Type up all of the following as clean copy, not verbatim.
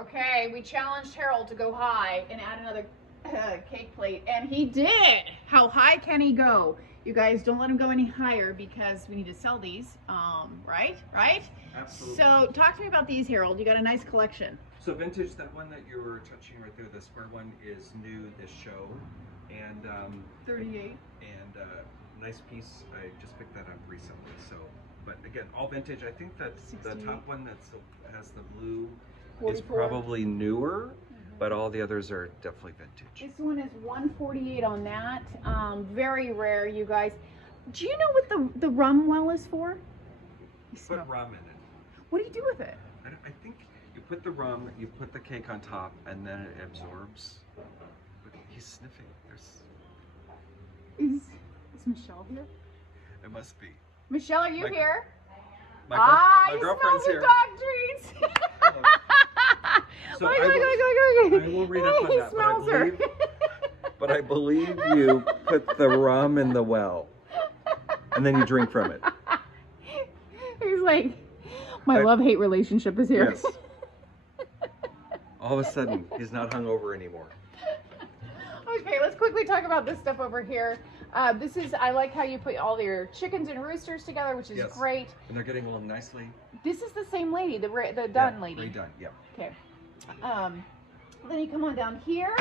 Okay, we challenged Harold to go high and add another cake plate, and he did. How high can he go? You guys, don't let him go any higher because we need to sell these, right? Absolutely. So talk to me about these, Harold. You got a nice collection. So vintage, that one that you were touching right there, the square one, is new this show, and 38. And nice piece. I just picked that up recently. So, but again, all vintage. I think that the top one that has the blue 44. is probably newer, but all the others are definitely vintage. This one is 148 on that. Very rare, you guys. Do you know what the rum well is for? Put rum in it. What do you do with it? I think you put the rum, you put the cake on top, and then it absorbs. But he's sniffing. Is Michelle here? It must be. Michelle, are you here? My girlfriend's here. Dog treats. So I will read up on that, but I believe you put the rum in the well, and then you drink from it. He's like, my love-hate relationship is here. Yes. All of a sudden, he's not hungover anymore. Okay, let's quickly talk about this stuff over here. I like how you put all your chickens and roosters together, which is great. And they're getting along nicely. This is the same lady, the Dunn lady. Redone, yep. Okay. Then you come on down here,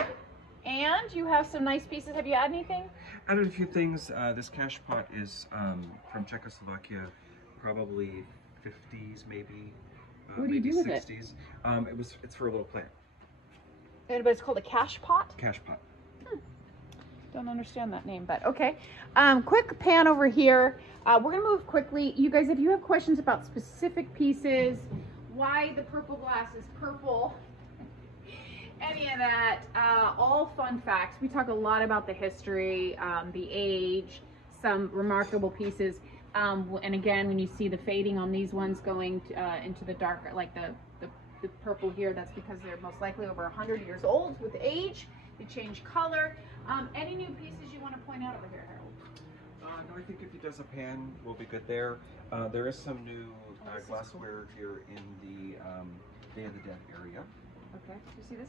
and you have some nice pieces. Have you added anything? Added a few things. This cash pot is from Czechoslovakia, probably 50s, maybe. What do you do with 60s. It's for a little plant. But it's called a cash pot? Cash pot. Don't understand that name, but okay. Quick pan over here. We're gonna move quickly. You guys, if you have questions about specific pieces, why the purple glass is purple, any of that, all fun facts. We talk a lot about the history, the age, some remarkable pieces. And again, when you see the fading on these ones going into the darker, like the purple here, that's because they're most likely over 100 years old with age. They change color. Any new pieces you want to point out over here, Harold? No, I think if he does a pan, we'll be good there. There is some new glassware here in the Day of the Dead area. Okay, you see this?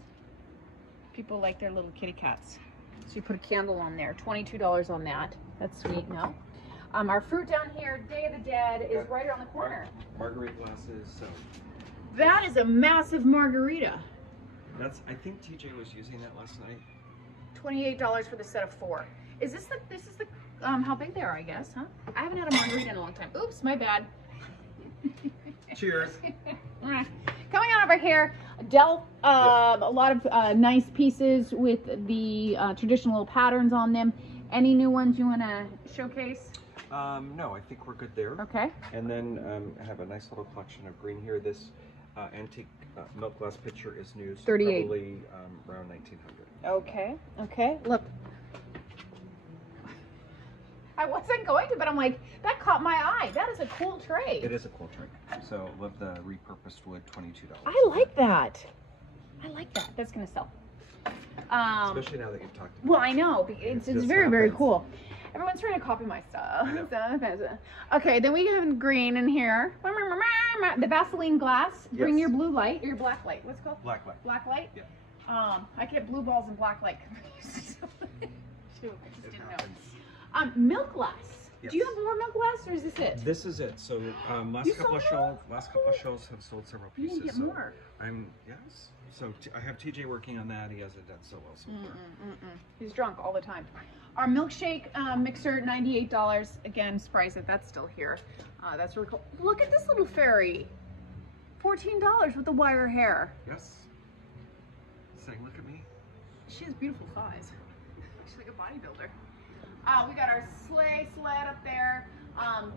People like their little kitty cats. So you put a candle on there, $22 on that. That's sweet, no? Our fruit down here, Day of the Dead, is right around the corner. Margarita glasses. So that is a massive margarita. I think TJ was using that last night. $28 for the set of 4. This is the how big they are, I guess, huh? I haven't had a margarita in a long time. Oops, my bad. Cheers. Coming on over here, Del, a lot of nice pieces with the traditional patterns on them. Any new ones you want to showcase? No, I think we're good there. Okay. And then I have a nice little collection of green here. This antique milk glass pitcher is new, so 38. probably around 1900. Okay, okay. Look, I wasn't going to, but I'm like, that caught my eye. That is a cool tray. It is a cool tray. So love the repurposed wood, $22. I like that. I like that. That's gonna sell. Especially now that you've talked about it. Well, I know. It's very, very cool. Everyone's trying to copy my stuff. Yeah. Okay, then we have green in here. The Vaseline glass. Bring your blue light, your black light. What's it called? Black light. Black light? Yeah. I get blue balls and black light confused. I just didn't happens. know. Milk glass. Yes. Do you have more milk glass, or is this it? This is it. So last couple of shows have sold several pieces. You can get more. Yes. So I have TJ working on that. He hasn't done so well so far. He's drunk all the time. Our milkshake mixer, $98. Again, surprised that that's still here. That's really cool. Look at this little fairy. $14 with the wire hair. Yes. Saying, look at me. She has beautiful thighs. She's like a bodybuilder. We got our sleigh sled up there.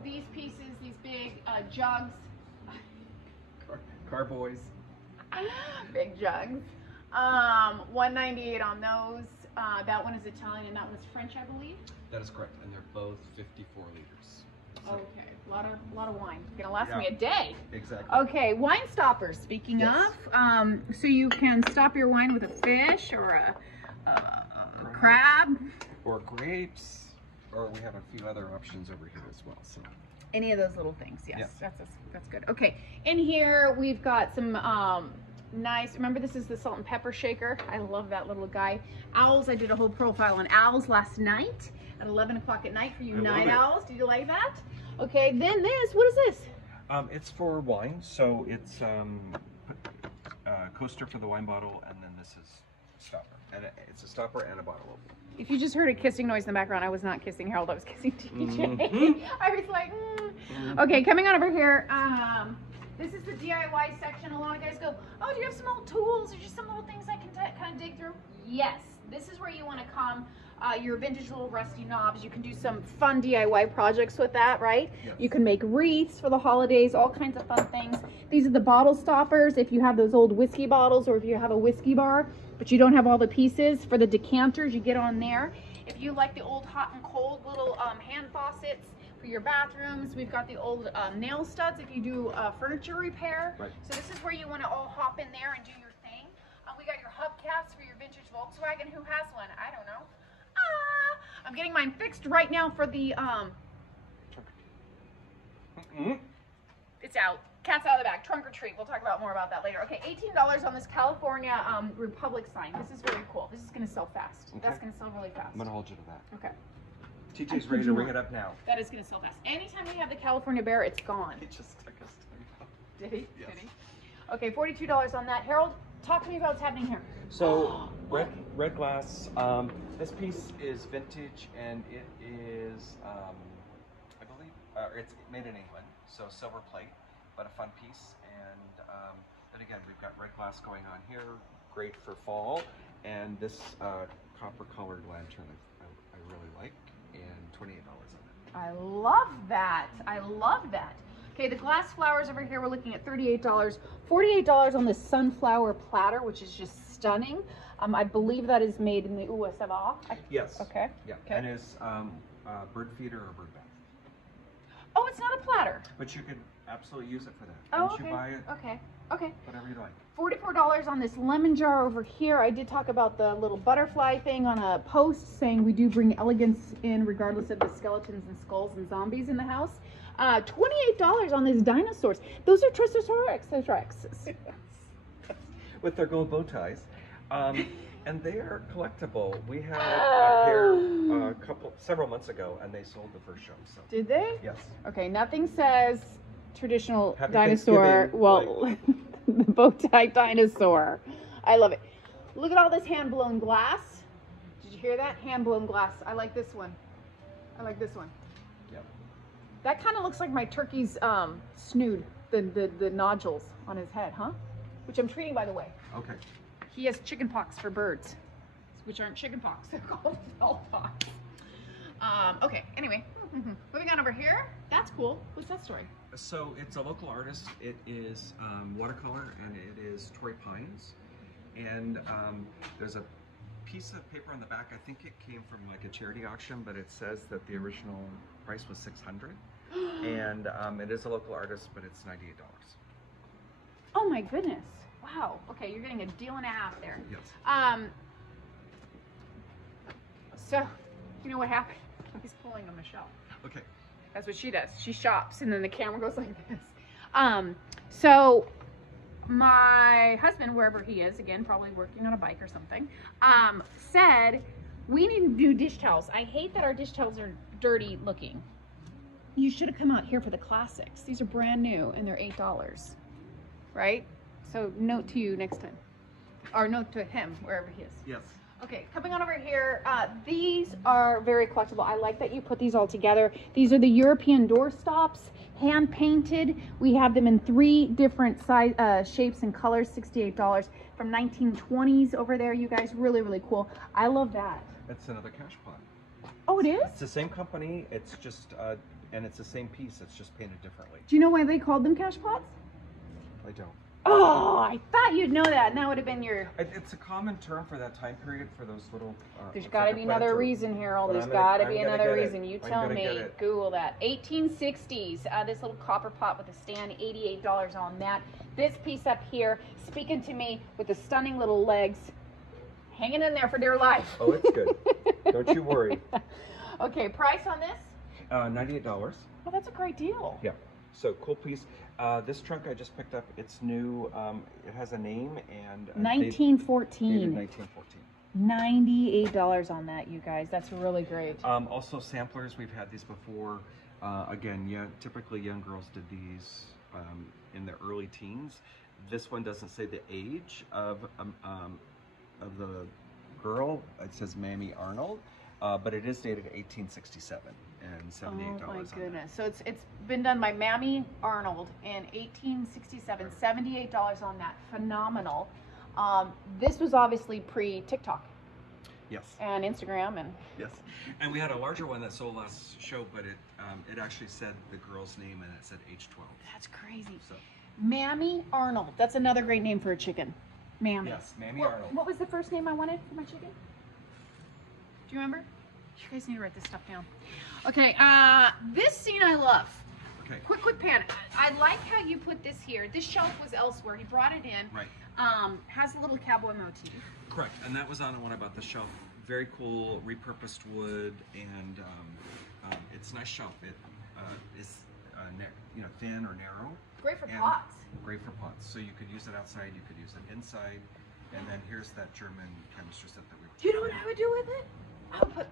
These pieces, these big jugs. Car boys. Big jugs. $198 on those. That one is Italian and that one is French, I believe. That is correct, and they're both 54 liters. So. Okay, a lot of wine. It's gonna last me a day. Exactly. Okay, wine stoppers. Speaking of, so you can stop your wine with a fish or a crab, or grapes, or we have a few other options over here as well. So any of those little things. Yes, that's good. Okay, in here we've got some Nice. Remember, this is the salt and pepper shaker. I love that little guy. Owls, I did a whole profile on owls last night at 11 o'clock at night for you night owls. Did you like that? Okay, then this, what is this? It's for wine, so it's coaster for the wine bottle, and then this is stopper. And it's a stopper and a bottle opener. If you just heard a kissing noise in the background, I was not kissing Harold, I was kissing TJ. I was like, Okay, coming on over here. This is the DIY section. A lot of guys go, oh, do you have some old tools or just some little things I can kind of dig through? Yes, this is where you want to come. Your vintage little rusty knobs. You can do some fun DIY projects with that, right? Yes. You can make wreaths for the holidays, all kinds of fun things. These are the bottle stoppers. If you have those old whiskey bottles or if you have a whiskey bar, but you don't have all the pieces, for the decanters, you get on there. If you like the old hot and cold little hand faucets for your bathrooms, we've got the old nail studs if you do furniture repair. Right. So this is where you want to all hop in there and do your thing. We got your hubcaps for your vintage Volkswagen. Who has one? I don't know. I'm getting mine fixed right now for the it's out. Cat's out of the bag. Trunk or treat. We'll talk about more about that later. Okay, $18 on this California Republic sign. This is very cool. This is going to sell fast. Okay. That's going to sell really fast. I'm going to hold you to that. Okay. TJ's ready to ring it up now. That is going to sell fast. Anytime we have the California Bear, it's gone. He just took us to. Did he? Yes. Did he? Okay, $42 on that. Harold, talk to me about what's happening here. So, red glass. This piece is vintage, and it is, I believe, it's made in England, so silver plate, but a fun piece. And then again, we've got red glass going on here, great for fall, and this copper-colored lantern I really like, and $28 on it. I love that. I love that. Okay, the glass flowers over here, we're looking at $38. $48 on the sunflower platter, which is just stunning. I believe that is made in the USA. Yes. Okay. Yeah. Okay. And is bird feeder or bird bath. Oh, it's not a platter. But you could absolutely use it for that. Oh, Once okay. you buy it. Okay. Okay. Whatever you like. $44 on this lemon jar over here. I did talk about the little butterfly thing on a post saying we do bring elegance in regardless of the skeletons and skulls and zombies in the house. $28 on these dinosaurs. Those are Triceratops. With their gold bow ties. And they are collectible. We had a pair several months ago, and they sold the first show. So. Did they? Yes. Okay, nothing says traditional Happy dinosaur. Well, the bow tie dinosaur. I love it. Look at all this hand-blown glass. Did you hear that? Hand-blown glass. I like this one. I like this one. Yep. That kind of looks like my turkey's snood, the nodules on his head, huh? Which I'm treating, by the way. Okay. He has chicken pox for birds, which aren't chicken pox. They're called fowl pox. Okay, anyway, moving on over here. That's cool. What's that story? So it's a local artist. It is watercolor, and it is Torrey Pines. And there's a piece of paper on the back. I think it came from like a charity auction, but it says that the original price was $600. And it is a local artist, but it's $98. Oh my goodness. Wow. Okay, you're getting a deal and a half there. Yes. So, you know what happened? He's pulling on the shelf. Okay. That's what she does. She shops, and then the camera goes like this. So my husband, wherever he is, again, probably working on a bike or something, said, we need new dish towels. I hate that our dish towels are dirty looking. You should have come out here for the classics. These are brand new, and they're $8. Right? So note to you next time. Or note to him, wherever he is. Yes. Okay, coming on over here, these are very collectible. I like that you put these all together. These are the European door stops, hand painted. We have them in 3 different size, shapes and colors, $68 from 1920s over there, you guys. Really, really cool. I love that. It's another cash pot. Oh, it is? It's the same company. It's just, and it's the same piece. It's just painted differently. Do you know why they called them cash pots? I don't. Oh, I thought you'd know that, and that would have been your... It's a common term for that time period for those little... There's got to be another reason, Harold. There's got to be another reason. You tell me. Google that. 1860s. This little copper pot with a stand, $88 on that. This piece up here, speaking to me with the stunning little legs, hanging in there for dear life. Oh, it's good. Don't you worry. Okay, price on this? $98. Oh, that's a great deal. Yeah. So cool piece. This trunk I just picked up. It's new. It has a name and 1914. 1914. $98 on that, you guys. That's really great. Also samplers. We've had these before. Again, yeah, typically young girls did these in their early teens. This one doesn't say the age of the girl. It says Mamie Arnold, but it is dated 1867 and $78. Oh my goodness! So it's been done by Mamie Arnold in 1867. $78 on that. Phenomenal. This was obviously pre-TikTok. Yes. And Instagram and. Yes. And we had a larger one that sold last show, but it actually said the girl's name and it said age 12. That's crazy. So. Mamie Arnold. That's another great name for a chicken. Mamie. Yes, Mamie Arnold. What was the first name I wanted for my chicken? Do you remember? You guys need to write this stuff down. Okay, this scene I love. Okay. Quick pan. I like how you put this here. This shelf was elsewhere. He brought it in. Right. Has a little cowboy motif. Correct, and that was on when I bought the shelf. Very cool, repurposed wood, and it's a nice shelf. It is thin or narrow. Great for pots. Great for pots. So you could use it outside, you could use it inside, and then here's that German chemistry set that we. Do you know what I would do with it? I would put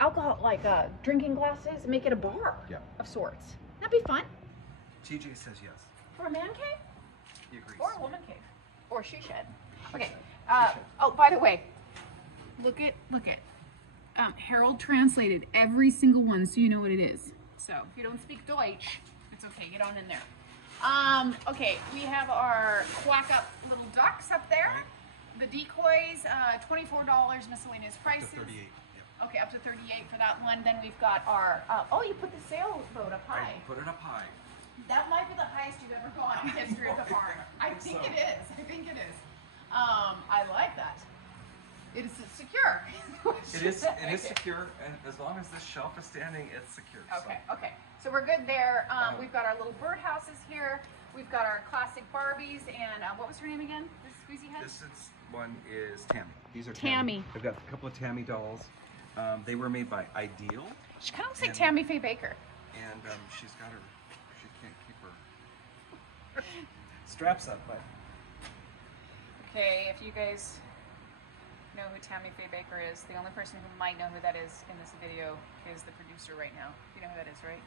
alcohol, like drinking glasses, and make it a bar of sorts. That'd be fun. TJ says yes. For a man cave? He agrees. Or a woman cave. Or she shed. Okay. Oh, by the way, look at Harold translated every single one so you know what it is. So if you don't speak Deutsch, it's okay. Get on in there. Okay, we have our quack up little ducks up there. Right. The decoys, $24 miscellaneous prices. Up to 38. Yep. Okay, up to 38 for that one. Then we've got our, oh, you put the sailboat up high. I put it up high. That might be the highest you've ever gone in the history of the farm. I think it is. I think it is. I like that. It is secure. It is secure, and as long as this shelf is standing, it's secure. Okay, okay. So we're good there. We've got our little birdhouses here. We've got our classic Barbies, and what was her name again? This squeezy head? This one is Tammy. These are Tammy. I've got a couple of Tammy dolls. They were made by Ideal. She kind of looks like Tammy Faye Baker. And she's got her, she can't keep her straps up, but. Okay, if you guys know who Tammy Faye Baker is, the only person who might know who that is in this video is the producer right now. You know who that is, right?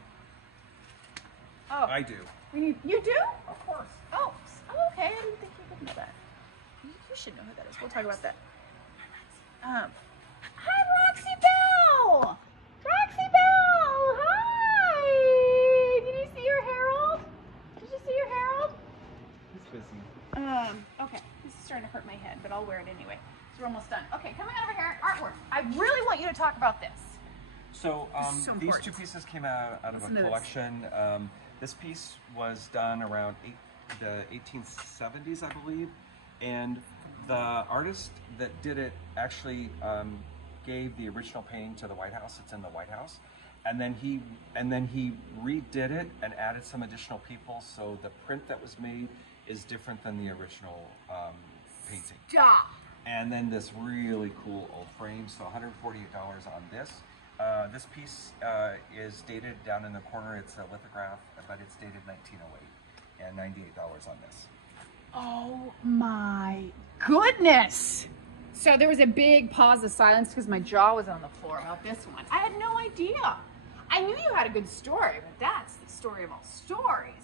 Oh. I do. You do? Of course. Oh, okay. I didn't think you would know that. You should know who that is. We'll talk about that. Hi, Roxy Bell! Roxy Bell! Hi! Did you see your Harold? Did you see your Harold? He's busy. Okay. This is starting to hurt my head, but I'll wear it anyway. So we're almost done. Okay, coming over here, artwork. I really want you to talk about this. So, so these two pieces came out of a collection. This piece was done around the 1870s, I believe, and the artist that did it actually gave the original painting to the White House. It's in the White House, and then he redid it and added some additional people. So the print that was made is different than the original painting. Stop. And then this really cool old frame. So $148 on this. This piece is dated down in the corner. It's a lithograph, but it's dated 1908, and $98 on this. Oh my goodness! So there was a big pause of silence because my jaw was on the floor about this one. I had no idea. I knew you had a good story, but that's the story of all stories.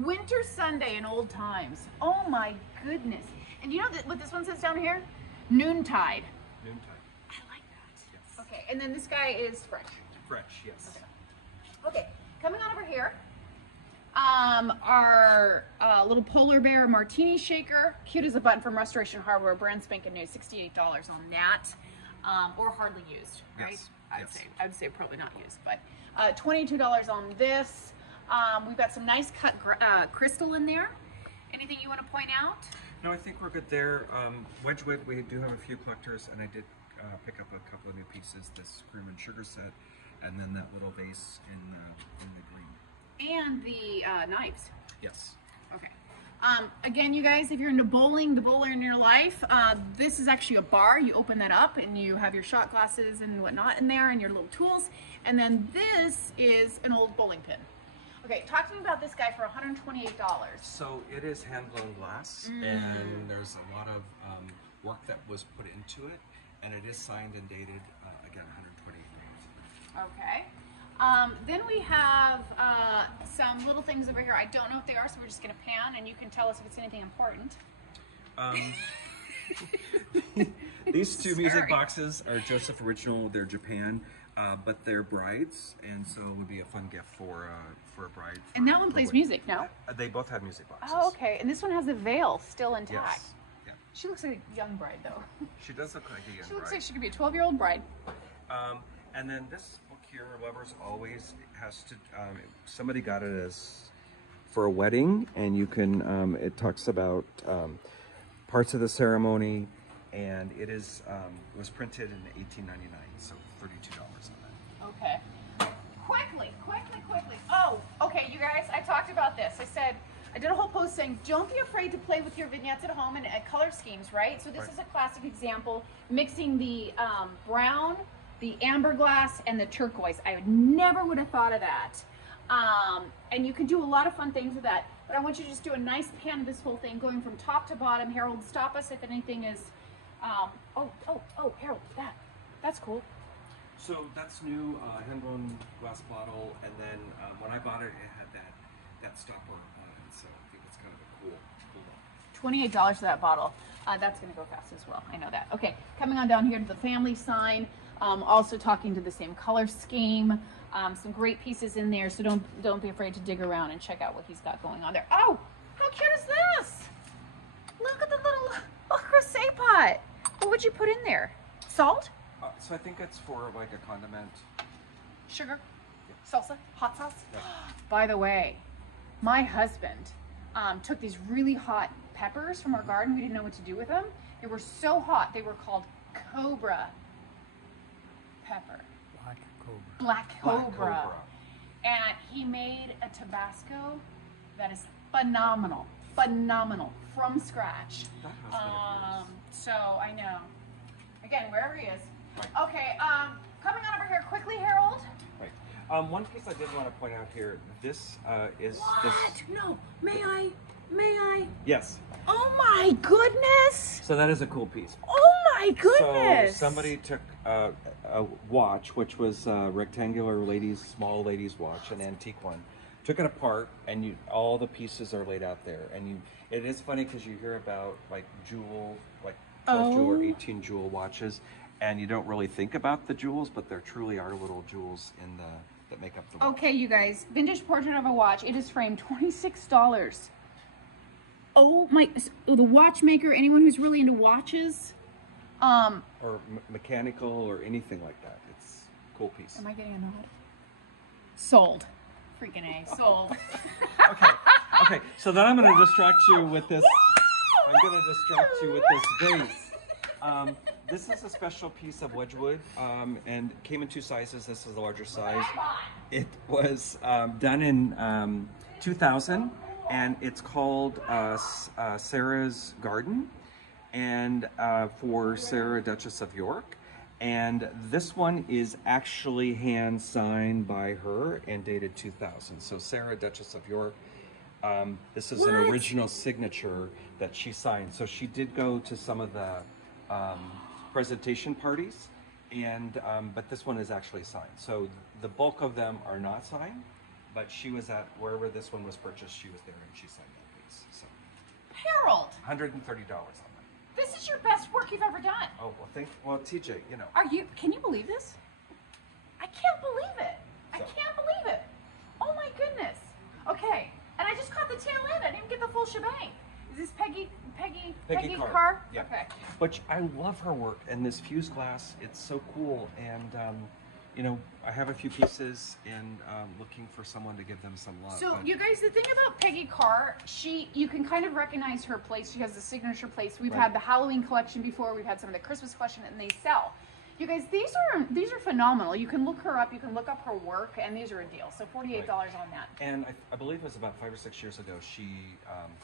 Winter Sunday in old times. Oh my goodness. And you know what this one says down here? Noontide. Noontide. I like that. Yes. Okay, and then this guy is fresh. Fresh, yes. Okay, coming on over here. Our little polar bear martini shaker, cute as a button from Restoration Hardware, brand spanking new, $68 on that, or hardly used, right? Yes. I'd say probably not used, but $22 on this. We've got some nice cut crystal in there. Anything you want to point out? No, I think we're good there. Wedgwood, we do have a few collectors, and I did pick up a couple of new pieces. This cream and sugar set, and then that little vase in the green. And the knives. Yes. Okay. Again, you guys, if you're into bowling, the bowler in your life, this is actually a bar. You open that up and you have your shot glasses and whatnot in there and your little tools. And then this is an old bowling pin. Okay, talk to me about this guy for $128. So it is hand-blown glass, and there's a lot of work that was put into it, and it is signed and dated, again, 128 grams. Okay. Then we have some little things over here. I don't know what they are, so we're just going to pan, and you can tell us if it's anything important. These two music boxes are Joseph Original. They're Japan, but they're brides, and so it would be a fun gift for a bride. And that one plays music, no? They both have music boxes. Oh, okay. And this one has the veil still intact. Yes. Yeah. She looks like a young bride, though. She does look like a young bride. She looks like she could be a 12-year-old bride. And then this book here, Lovers Always, has to, somebody got it as for a wedding, and you can, it talks about parts of the ceremony, and it is, it was printed in 1899, so $32 on that. Okay. Quickly. Oh, okay, you guys, I talked about this. I did a whole post saying, don't be afraid to play with your vignettes at home and color schemes, right? So this is a classic example, mixing the brown, the amber glass, and the turquoise. I never would have thought of that. And you can do a lot of fun things with that. But I want you to just do a nice pan of this whole thing, going from top to bottom. Harold, stop us if anything is, oh, Harold, that's cool. So that's new, hand-blown glass bottle, and then when I bought it, it had that stopper on it, so I think it's kind of a cool $28 for that bottle. That's going to go fast as well. I know that. Okay, coming on down here to the family sign. Also talking to the same color scheme. Some great pieces in there, so don't be afraid to dig around and check out what he's got going on there. Oh, how cute is this? Look at the little crusade pot. What would you put in there? Salt? So I think it's for like a condiment. Sugar? Yeah. Salsa? Hot sauce? Yeah. By the way, my husband took these really hot peppers from our garden. We didn't know what to do with them. They were so hot. They were called cobra pepper. Black cobra. And he made a Tabasco that is phenomenal from scratch. So I know. Again, wherever he is. Right. Okay, coming on over here quickly, Harold. Right. One piece I did want to point out here. This is what? this. No. May I? Yes. Oh my goodness. So that is a cool piece. Oh my goodness. So somebody took a watch, which was a rectangular small ladies watch, an antique one, took it apart, and all the pieces are laid out there. And it is funny because you hear about like 12 jewel or 18 jewel watches, and you don't really think about the jewels, but there truly are little jewels that make up the watch. Okay, you guys, vintage portrait of a watch. It is framed $26. Oh my, the watchmaker, anyone who's really into watches. Or mechanical or anything like that. It's a cool piece. Am I getting a nod? Sold. Freaking A, sold. Okay, so then I'm going to distract you with this. I'm going to distract you with this vase. This is a special piece of Wedgwood, and it came in two sizes. This is a larger size. It was done in 2000, and it's called Sarah's Garden, and for Sarah, Duchess of York. And this one is actually hand signed by her and dated 2000. So Sarah, Duchess of York. This is an original signature that she signed. So she did go to some of the presentation parties, and but this one is actually signed. So the bulk of them are not signed, but she was at wherever this one was purchased, she was there and she signed that piece. So Harold, $130 on that. this is your best work you've ever done. Oh well, TJ, you know. Can you believe this? I can't believe it. I can't believe it. Oh my goodness. Okay, and I just caught the tail end. I didn't get the full shebang. Is this Peggy Carr? Yeah. Okay. But I love her work, and this fused glass, it's so cool. And you know, I have a few pieces, and looking for someone to give them some love. So you guys, the thing about Peggy Carr, you can kind of recognize her place. She has the signature place. We've had the Halloween collection before. We've had some of the Christmas collection, and they sell. You guys, these are phenomenal. You can look her up. You can look up her work, and these are a deal. So $48 on that. And I believe it was about 5 or 6 years ago she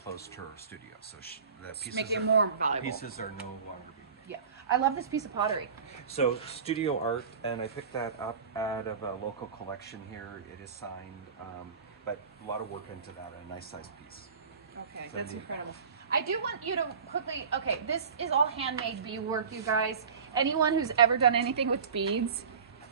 closed her studio. So the pieces make it more valuable. Pieces are no longer being made. Yeah, I love this piece of pottery. So studio art, and I picked that up out of a local collection here. It is signed, but a lot of work into that, and a nice sized piece. Okay, that's incredible. I do want you to quickly, okay, this is all handmade beadwork, you guys. Anyone who's ever done anything with beads,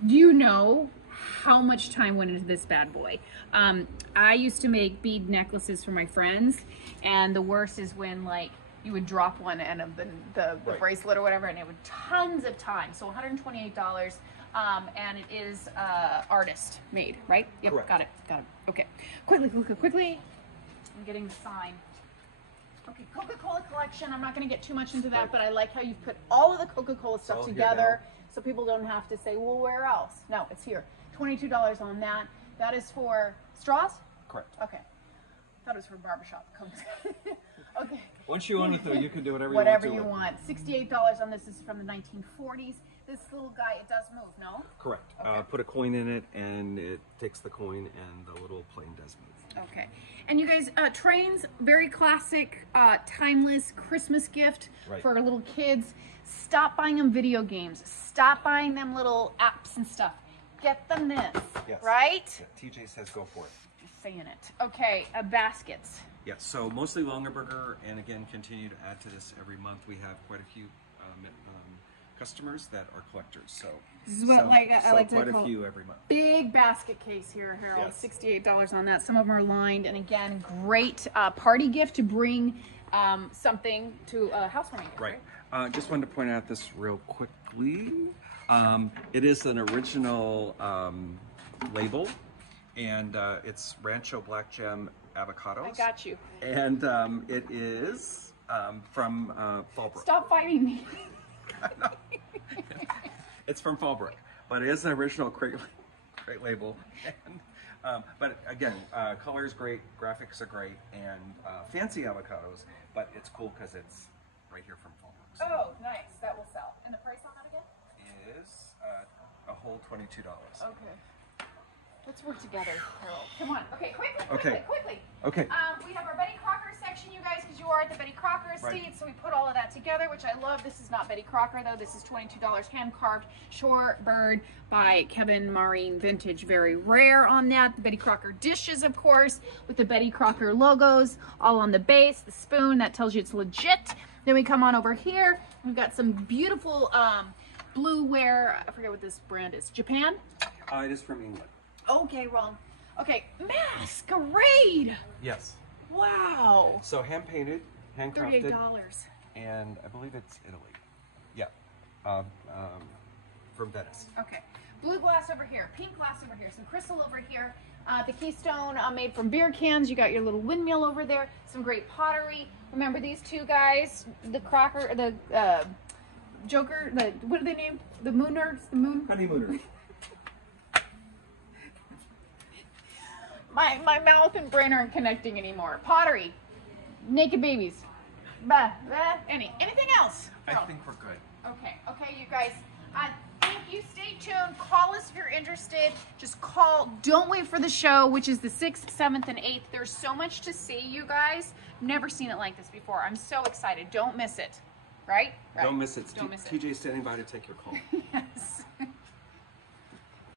you know how much time went into this bad boy. I used to make bead necklaces for my friends, and the worst is when like you would drop one end of the bracelet or whatever, and it would tons of time. So $128, and it is artist made, right? Yep, correct. Got it. Okay, quickly. I'm getting the sign. Okay, Coca-Cola collection. I'm not going to get too much into that, but I like how you've put all of the Coca-Cola stuff together, so people don't have to say, well, where else? No, it's here. $22 on that. That is for straws? Correct. Okay. Thought it was for barbershop combs. Okay. Once you own it, though, you can do whatever you want. $68 on this. Is from the 1940s. This little guy, it does move, no? Correct. Okay. Put a coin in it, and it takes the coin, and the little plane does move. Okay. And you guys, trains, very classic, timeless Christmas gift for little kids. Stop buying them video games. Stop buying them little apps and stuff. Get them this, right? Yeah, TJ says go for it. Just saying it. Okay, baskets. Yeah, so mostly Longaberger, and again, continue to add to this every month. We have quite a few customers that are collectors, so this is what I like to quite call a few every month. Big basket case here, Harold. Yes. $68 on that. Some of them are lined, and again, great party gift to bring something to a housewarming gift. Right. Just wanted to point out this real quickly. It is an original label, and it's Rancho Black Gem Avocados. I got you. And it is from Fallbrook. Stop fighting me. It's from Fallbrook, but it is an original great label. And, but again, color is great, graphics are great, and fancy avocados. But it's cool because it's right here from Fallbrook. So Oh, nice. That will sell. And the price on that again? is a whole $22. Okay. Let's work together, Harold. Come on. Okay, quickly. Okay. We have our Betty Crocker section, you guys, because you are at the Betty Crocker estate, so we put all of that together, which I love. This is not Betty Crocker, though. This is $22, hand-carved shorebird by Kevin Maureen Vintage. Very rare on that. The Betty Crocker dishes, of course, with the Betty Crocker logos all on the base. The spoon, that tells you it's legit. Then we come on over here. We've got some beautiful blueware. I forget what this brand is. Japan? It is from England. Okay, wrong. Okay, Masquerade. Yes. Wow. So hand painted, handcrafted, $38. and I believe it's Italy. Yeah, from Venice. Okay, blue glass over here, pink glass over here, some crystal over here. The keystone made from beer cans. You got your little windmill over there. Some great pottery. Remember these two guys, the Crocker, the Joker, the what are they named? The Mooners, the Moon. Honeymooners. My mouth and brain aren't connecting anymore. Pottery, naked babies. Anything else? I think we're good. Okay, you guys. Thank you. Stay tuned. Call us if you're interested. Just call. Don't wait for the show, which is the 6th, 7th, and 8th. There's so much to see, you guys. Never seen it like this before. I'm so excited. Don't miss it. Right? Don't miss it. Don't miss it. TJ's standing by to take your call. Yes.